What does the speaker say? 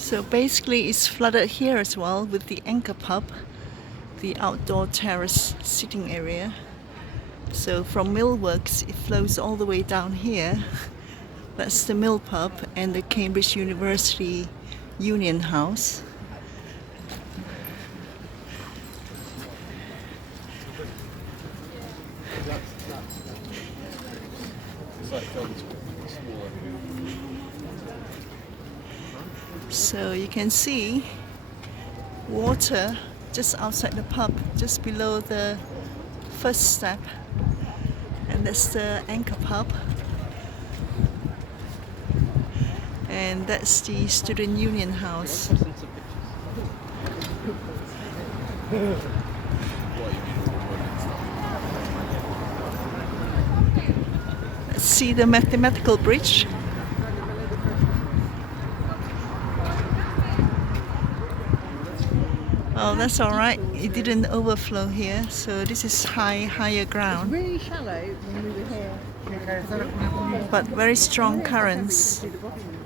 So basically it's flooded here as well with the anchor pub, the outdoor terrace sitting area. So from Millworks it flows all the way down here. That's the Mill Pub and the Cambridge University Union House. So you can see water just outside the pub, just below the first step, and that's the anchor pub, and that's the student union house. Let's see the mathematical bridge. Oh, that's all right. It didn't overflow here, so this is higher ground. Really shallow when we were here. But very strong currents. See the bottom.